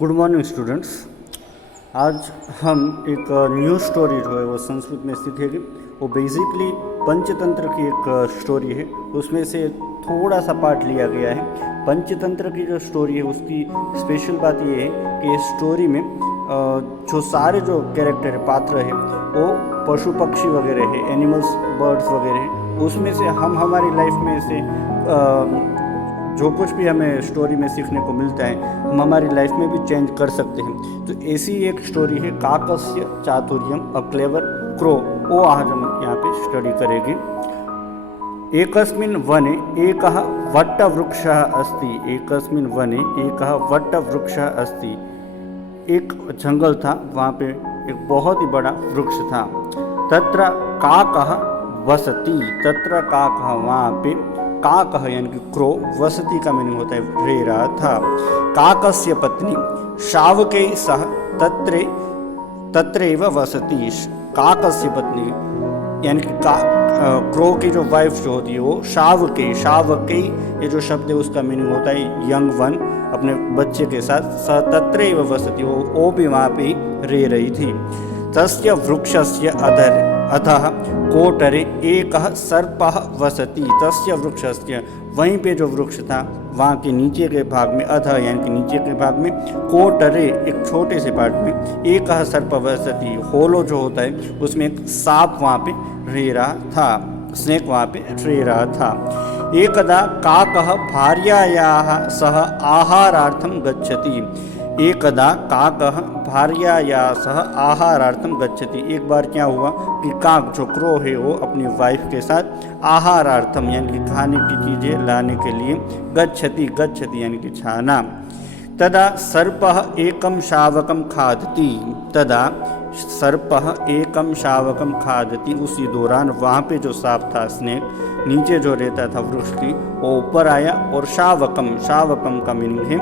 Good morning students. आज हम एक न्यू स्टोरी जो है वो संस्कृत में सीखेंगे। वो बेसिकली पंचतंत्र की एक स्टोरी है, उसमें से थोड़ा सा पार्ट लिया गया है। पंचतंत्र की जो स्टोरी है उसकी स्पेशल बात ये है कि इस स्टोरी में जो सारे जो कैरेक्टर है, पात्र है, वो पशु पक्षी वगैरह है, एनिमल्स, बर्ड्स वगैरह है। उसमें से हम हमारी लाइफ में से जो कुछ भी हमें स्टोरी में सीखने को मिलता है हम हमारी लाइफ में भी चेंज कर सकते हैं। तो ऐसी एक स्टोरी है काकस्य चातुर्यम अ क्लेवर क्रो। वो आज हम यहाँ पे स्टडी करेंगे। एकस्मिन् वने एकः वटवृक्षः अस्ति। एकस्मिन् वने एकः वटवृक्षः अस्ति। एक जंगल था, वहाँ पे एक बहुत ही बड़ा वृक्ष था। तत्र काकः वसति। तत्र काकः, वहाँ पे काकः यानी कि क्रो, वसति का मीनिंग होता है रह रहा था। काकस्य पत्नी शावकै सह तत्रैव वसति। काकस्य पत्नी यानी कि क्रो की जो वाइफ जो होती है वो शावकै। शावकै ये जो शब्द है उसका मीनिंग होता है यंग वन, अपने बच्चे के साथ। स तत्रैव वसति, वो भी वहाँ पे रह रही थी। तस्य वृक्षस्य अधः कोटरे एकः सर्पः वसति। तस्य वृक्षस्य, वहीं पे जो वृक्ष था वहाँ के नीचे के भाग में, अधः यानी कि नीचे के भाग में, कोटरे एक छोटे से पार्ट में, एकः सर्प वसति, होलो जो होता है उसमें एक सांप वहाँ पे रह रहा था, स्नेक वहाँ पे रह रहा था। एकदा काकः भार्यायाः सह आहारार्थं गच्छति। एकदा काकः भार्यायाः सह आहारार्थं गच्छति। एक बार क्या हुआ कि काक जो क्रो है वो अपनी वाइफ के साथ आहारार्थम यानी कि खाने की चीज़ें लाने के लिए गच्छति। गच्छति यानी कि छाना। तदा सर्पः एकं शावकं खादति। तदा सर्पः एकं शावकं खादति। उसी दौरान वहाँ पे जो सांप था, स्नेक, नीचे जो रहता था वृक्ष की, वो ऊपर आया और शावकम, शावकम का मीनिंग है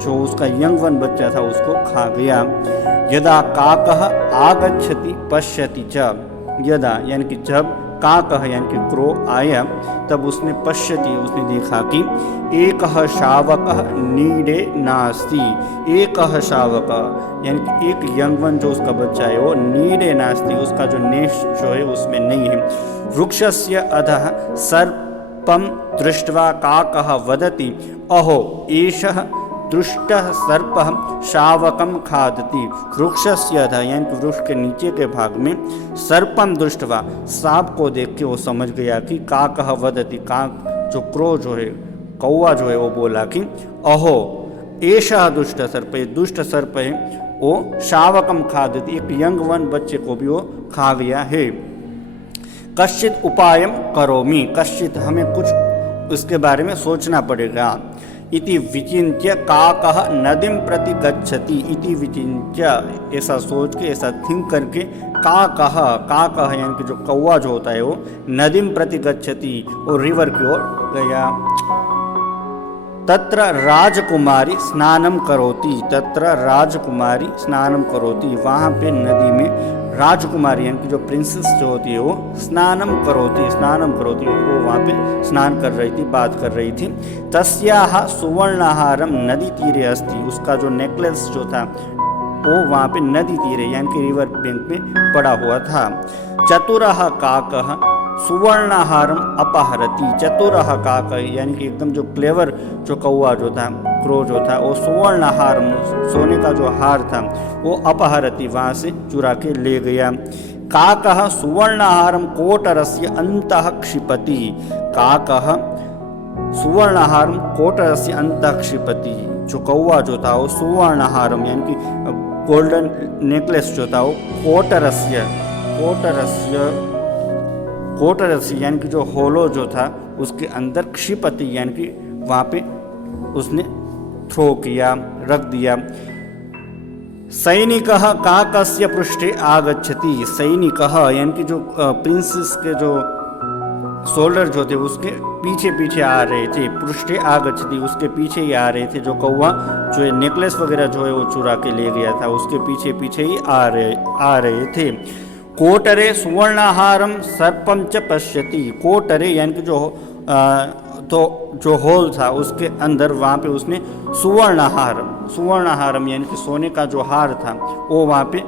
जो उसका यंग वन बच्चा था उसको खा गया। यदा काकः आगच्छति पश्यति च। यदा यानी कि जब, काकः यानी कि क्रो आया, तब उसने पश्यति, उसने देखा कि एकः शावकः नीडे नास्ति। एकः शावकः यानी कि एक यंग वन जो उसका बच्चा है वो नीडे नास्ति, उसका जो नेस्ट जो है उसमें नहीं है। वृक्षस्य अधः सर्पं दृष्ट्वा काकः वदति अहो एषः दुष्टः सर्पः शावकं खादति। वृक्षस्य अधः यानी कि वृक्ष के नीचे के भाग में, सर्पम दृष्ट्वा, सांप को देख के वो समझ गया कि काकः वदति, काक जो क्रो जो है, कौवा जो है, वो बोला कि अहो एषः दुष्ट सर्प, दुष्ट सर्प है, वो शावकम खादति, एक यंग वन बच्चे को भी वो खा गया है। कश्चित उपायम करोमि। कश्चित, हमें कुछ उसके बारे में सोचना पड़ेगा। इति विचिन्त्य काकः नदीं प्रति गच्छति। इति विचिन्त्य, ऐसा सोच के, ऐसा थिंक करके, काकः, काकः यानी कि जो कौवा जो होता है वो नदीं प्रति गच्छति, और रिवर की ओर गया। तत्र राजकुमारी स्नानं करोति। तत्र राजकुमारी स्नानं करोति। वहाँ पे नदी में राजकुमारी यानी कि जो प्रिंसेस जो होती है वो स्नानम करोति, स्नानम करोति, वो वहाँ पे स्नान कर रही थी, बात कर रही थी। तस्याः सुवर्णाहारम नदी तीरे अस्ति। उसका जो नेकलेस जो था वो वहाँ पे नदी तीरे यानी कि रिवर बैंक में पड़ा हुआ था। चतुरः काकः सुवर्णाहारम अपहरति। चतुरः काकः यानी कि एकदम जो क्लेवर जो कौवा जो था, क्रो जो था, वो सुवर्णाहारम, सोने का जो हार था, वो अपहरति, वहाँ से चुरा के ले गया। काकः सुवर्णाहारम कोटरस्य अंतः क्षिपति। काकः सुवर्णाहारम कोटरस्य अंतः क्षिपति। जो कौवा जो था वो सुवर्णाहारम यानी कि गोल्डन नेकलेस जो था वो कोटरस्य यानी कि जो होलो जो था उसके अंदर क्षिपति यानी कि वहाँ पे उसने थ्रो किया, रख दिया। सैनिकः काकस्य पृष्ठे आगच्छति। सैनिकः यानी कि जो प्रिंसेस के जो सोल्डर जो थे उसके पीछे पीछे आ रहे थे। पृष्ठे आगच्छति, उसके पीछे ही आ रहे थे। जो कौवा जो है नेकलेस वगैरह जो है वो चुरा के ले गया था, उसके पीछे पीछे ही आ रहे थे। कोटरे सुवर्णाहारम सर्पम च पश्यति। कोटरे यानी कि जो तो जो होल था उसके अंदर वहाँ पे उसने सुवर्णहारम यानी कि सोने का जो हार था वो वहाँ पे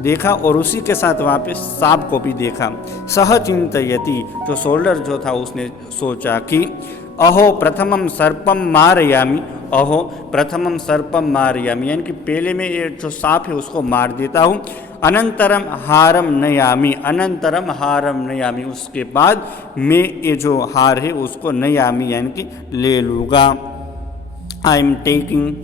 देखा, और उसी के साथ वहाँ पे सांप को भी देखा। सह चिंतयति, जो सोल्डर जो था उसने सोचा कि अहो प्रथमम सर्पम मारयामी, अहो प्रथमम सर्पम मारयामी, यानी कि पहले में ये जो सांप है उसको मार देता हूँ। अनंतरम हारम नयामी, अनंतरम हारम नयामी, उसके बाद मैं ये जो हार है उसको नयामी यानी कि ले लूँगा। आई एम टेकिंग।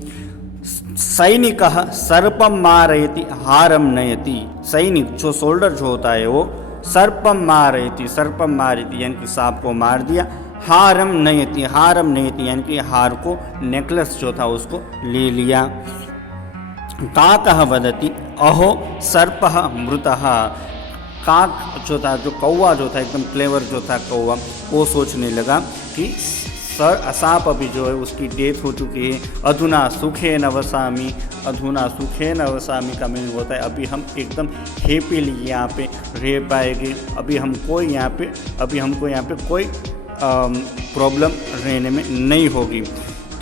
सैनिक सर्पम मारयति हारम नयति, सैनिक जो सोल्डर जो होता है वो सर्पम मारयति यानी कि सांप को मार दिया। हारम नयति यानी कि हार को, नेकलेस जो था उसको ले लिया। काकः वदति अहो सर्पः मृतः, काक जो था, जो कौवा जो था, एकदम क्लेवर जो था कौवा, वो सोचने लगा कि सांप अभी जो है उसकी डेथ हो चुकी है। अधुना सुखे न वसामी, अधुना सुखे न वसामी का मीनिंग होता है अभी हम एकदम हैप्पीली यहाँ पे रह पाएंगे, अभी हमको यहाँ पे कोई प्रॉब्लम रहने में नहीं होगी।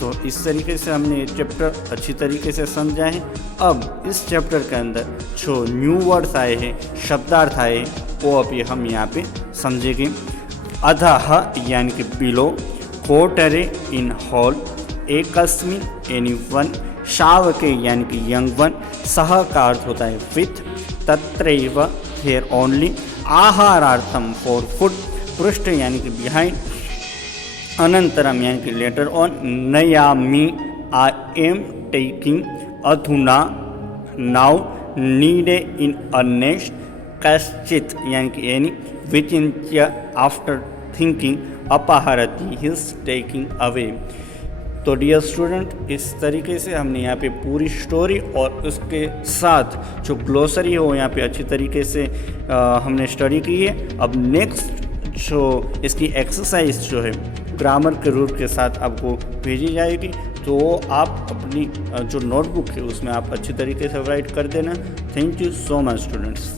तो इस तरीके से हमने ये चैप्टर अच्छी तरीके से समझा है। अब इस चैप्टर के अंदर जो न्यू वर्ड्स आए हैं, शब्दार्थ आए, वो अभी हम यहाँ पे समझेंगे। अधः यानी कि बिलो, कोटरे इन हॉल, एकस्मिन एनी वन, शावके यानी कि यंग वन, सह का अर्थ होता है विथ, तत्रैव हियर ओनली, आहारार्थम फॉर फूड, पृष्ठ यानी कि बिहाइंड, अनंतरम यानी कि लेटर ऑन, नयामी आई एम टेकिंग, अधुना नाउ, नीडे इन अ नेक्स्ट, कश्चित यानी कि एनी, विचिन्त्य आफ्टर थिंकिंग, अपहरति हिज टेकिंग अवे। तो डियर स्टूडेंट, इस तरीके से हमने यहाँ पे पूरी स्टोरी और उसके साथ जो ग्लोसरी है वो यहाँ पे अच्छी तरीके से हमने स्टडी की है। अब नेक्स्ट जो इसकी एक्सरसाइज जो है ग्रामर के रूल के साथ आपको भेजी जाएगी, तो आप अपनी जो नोटबुक है उसमें आप अच्छी तरीके से राइट कर देना। Thank you so much students.